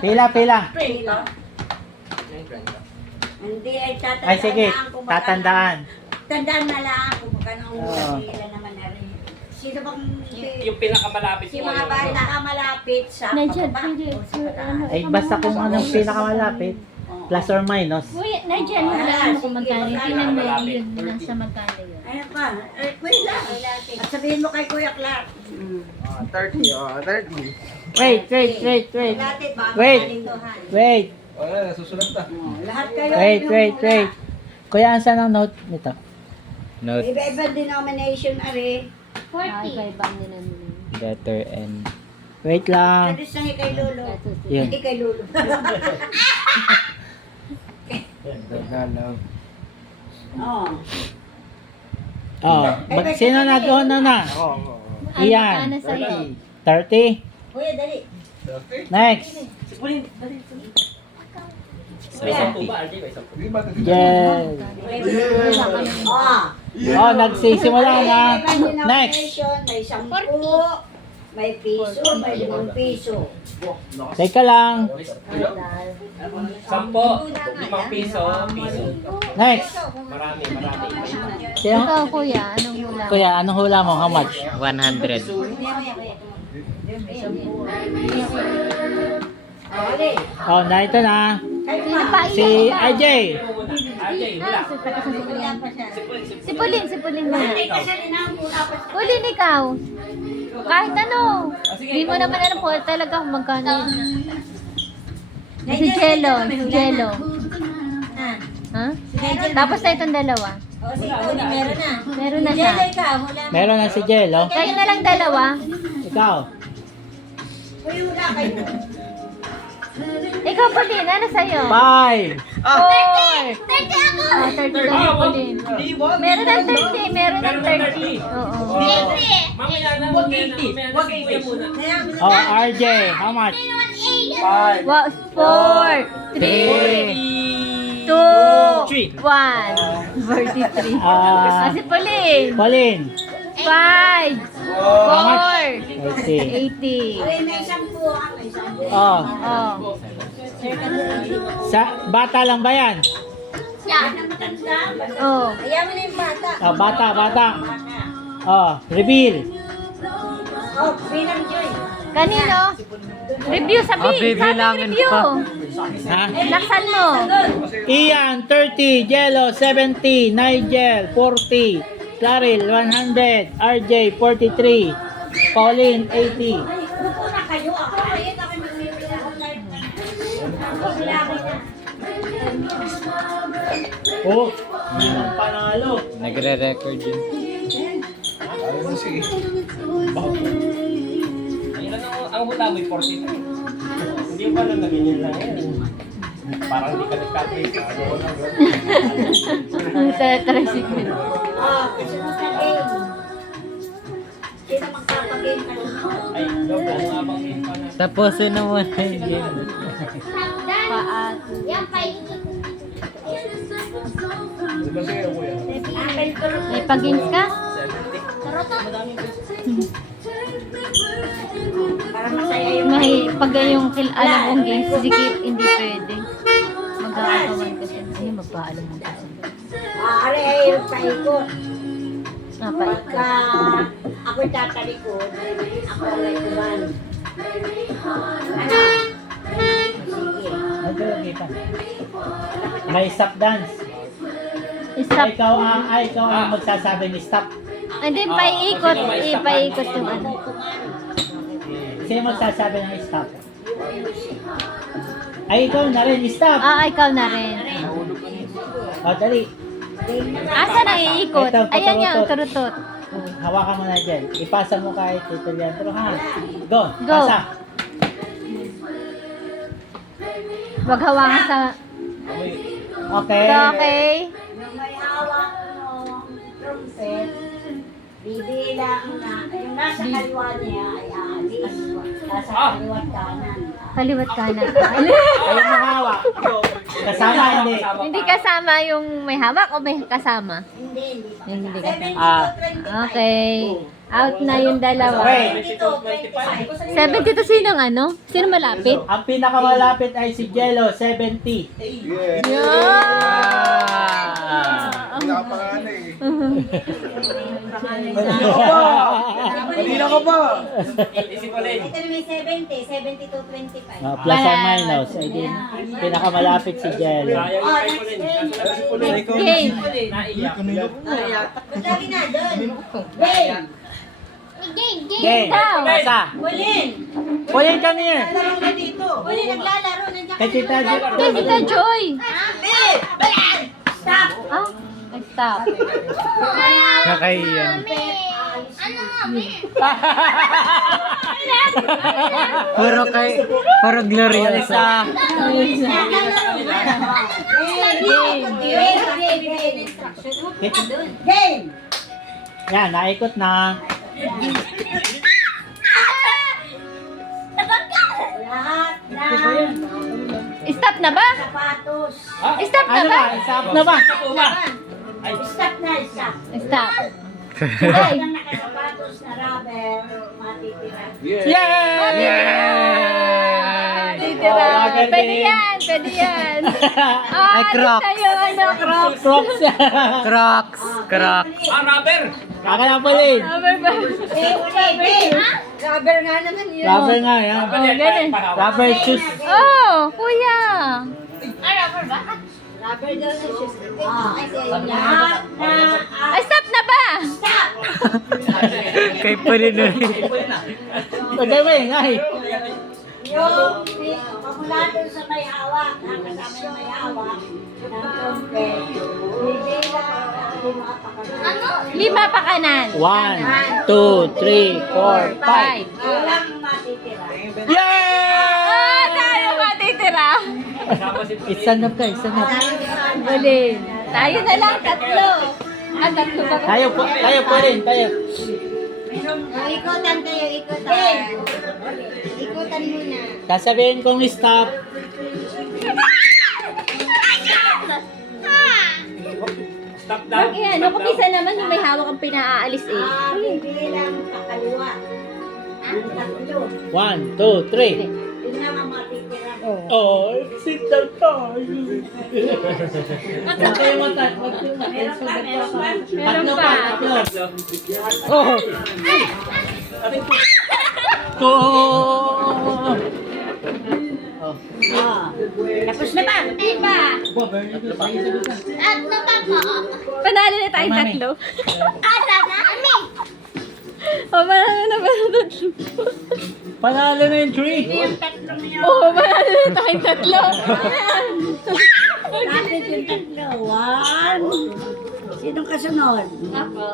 Pila. Pila. Hindi ay tatandaan. Ay, sige. kung magkano- Tatandaan. Tandaan na lang kung magkano ang Oo. pila naman na rin. Sino bang Yung pinakamalapit si mo. mga yung ano. pinakamalapit sa Nandiyan, pababa pwede. o sa pataas? Ay, basta kung anong pinakamalapit. Oo. Plus or minus. Kuya, nandiyan, hulaan mo kung magkano. Tingnan mo yun, nasa magkano yun. Ano pa? Kuya At sabihin mo kay Kuya Clark. 30. Wait. Lahat ba? Wait. Kalinduhan. Wait. Wala, nasusulat na. Lahat kayo. Wait. Kuya, saan ang note nito? Note, Iba-iba denomination are. Iba-iba ang nila. letter N. Wait lang. Address na kay Lolo. Yun. Hindi kay Lolo. Tagalog. Oo. Oh, sino nag-una na? Oo. Iyan. Ano sa'yo? 30. Kuya, dali. Next. May 10 ba? RJ, may 10. Di ba? Jel. Ah. Oh, nagsisimula na. Next. May 10, may piso, may 5 piso. Teka lang. 10, 5 piso. Next. Marami. Sino? Ikaw, kuya, anong hula? Kuya, anong hula mo? How much? 100. Oh, na ito na. Sino pa? Si RJ. RJ, wala. Si Pulin mo. Pulin ikaw. Kahit ano. Hindi mo naman alam po talaga kung magkano yun. Si Jello. Ha? Tapos na itong dalawa. Meron na siya. Meron na si Jel, oh. Kayo na lang dalawa. Ikaw. Ikaw, Pulin. Ano sa'yo? 5. 4. 30 ako! 30 daw si Pulin. Meron ng 30. Meron ng 30. Oo. Mamaya na. Wag 80. Wag 80 muna. Oh, RJ, how much? 4, 3, 2, 1. 43. Si Pulin. Pauline. 5, 4, 80. 80. May 10 may 10. Oh, Oh. sa bata lang ba yan? Oh. Ayaw mo na yung bata. Oh, bata. Oh, reveal. Oh, bilang Joy. Kanino? Review, sabi. Sabi review. Ha? Laksan mo. Ian, 30. Jello, 70. Nigel, 40. Claril, 100. RJ, 43. Pauline, 80. Buko na kayo. Ako ayun ako mamimili online. Oh, mayroong panalo. Nagre-record yun. Ayaw mo sige. Ayun ang hula mo, 40. Hindi pa lang naging lang yan. Parang hindi ka nagka-trace. Ang tricycle. Ah, kasi mo sa game. Sino magpapagame ka nun? Ay, doble. Ang abang yun pa na. Sa puso naman yun. Paat. Di ba sige ako yan? May pag-games ka? Para masaya yung May pag yung alam kong games, sikip, hindi pwede. Magkakatawan kasi. Ay, magpaalam mo kasi. ari ay paikot. Napait. Pagka ako'y tatalikod, ako ay kuman. Ano? Sige. Nagre-reveal ka. May stop dance. Stop. Ikaw ang magsasabi ni stop. Hindi, paiikot. Ipaikot yung ano. Sino magsasabi ng stop? Ay, ikaw na rin. Stop! Ikaw na rin. O, dali. Asa na iikot? Ito, Ayan turutot. yung turutot. Hawakan mo na dyan. Ipasa mo kay Tito Leandro, ha? Go! Go. Pasa! Huwag hawakan sa... Okay. Okay. Yung may hawak ng trumpet, bibilang na, yung nasa kaliwa niya ay aalis. Nasa kaliwat kanan. Kaliwat kanan. Ayun mo hawak. Kasama, hindi. Hindi kasama yung may hawak o may kasama? Hindi. Yung hindi kasama. 70 to 25. Okay. Out na yung dalawa. Okay. 72 sinong ano? Sino malapit? Ang pinakamalapit ay si Jello, 70. Yeah. Yeah. Pinapangan eh. Kanina ka ba? Si Pauline. Ito na may 70, 70 to 25. Plus or minus. Ay din. Pinakamalapit si Jello. Sayang Oh, yung kay next Pauline. game. Game. Naiyak. Lagi na doon. Game. Game daw. Masa. Ulin. Pauline, come here. Naglalaro na dito. Ulin, naglalaro. Nandiyan Kay Tita Jo. Kay Tita Joy. Stop. Ah, nag-stop. Nakahiyan. Puro gloriosa. Game. Yan, naikot na. Lahat ng Stop na ba? sapatos. Stop na Ano ba? ba? Stop na ba? Stop na, stop. Stop. Lahat ng nakasapatos na rubber, matitira. Yay! Titira. Oh, Pwede yan. Pwede yan. Ay, Crocs. Tayo, ano, Crocs. Crocs. Crocs. Crocs. Rubber! Aka na, Pauline. Rubber nga naman yun. Rubber nga, yan. Oh, ganun. Rubber shoes. Oh, kuya. Rubber daw na shoes. Lahat na Ay, stop na ba? Kay Pauline. Pwede mo eh, ngay. yung pamula doon sa may hawak, kasama yung may hawak, ng trumpet, bibilang na lima pa kanan. 5 pa kanan. 1, 2, 3, 4, 5. Walang matitira. Yay! Oh, tayo matitira. Kasama si Pauline. Isanap ka, isanap. Ulin. Tayo na lang, tatlo. Ah, tatlo ba? Tayo po rin, tayo. Ikutan kayo, ikutan. Ikutan muna. Sasabihin kong stop. Stop down. Bakit yan? Kung isa naman yung may hawak ang pinaaalis eh. Bibilang pakaliwa. Ang tatlo. 1, 2, 3. Yun lang ang matitira. Oh, sit down tayo. Huwag kayo matat. Huwag kayo Meron pa, meron pa. Tatlo pa, tatlo. Oh. Go! Tapos na ba? Iba. Panalo na tayong Mami. tatlo. Oh, panalo na ba tatlo? Panalo na yung 3. Oh, panalo na tayong tatlo. Kapit yung tatlo. One. Sinong kasunod?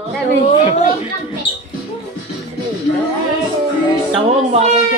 Sabi. Tawong, bakit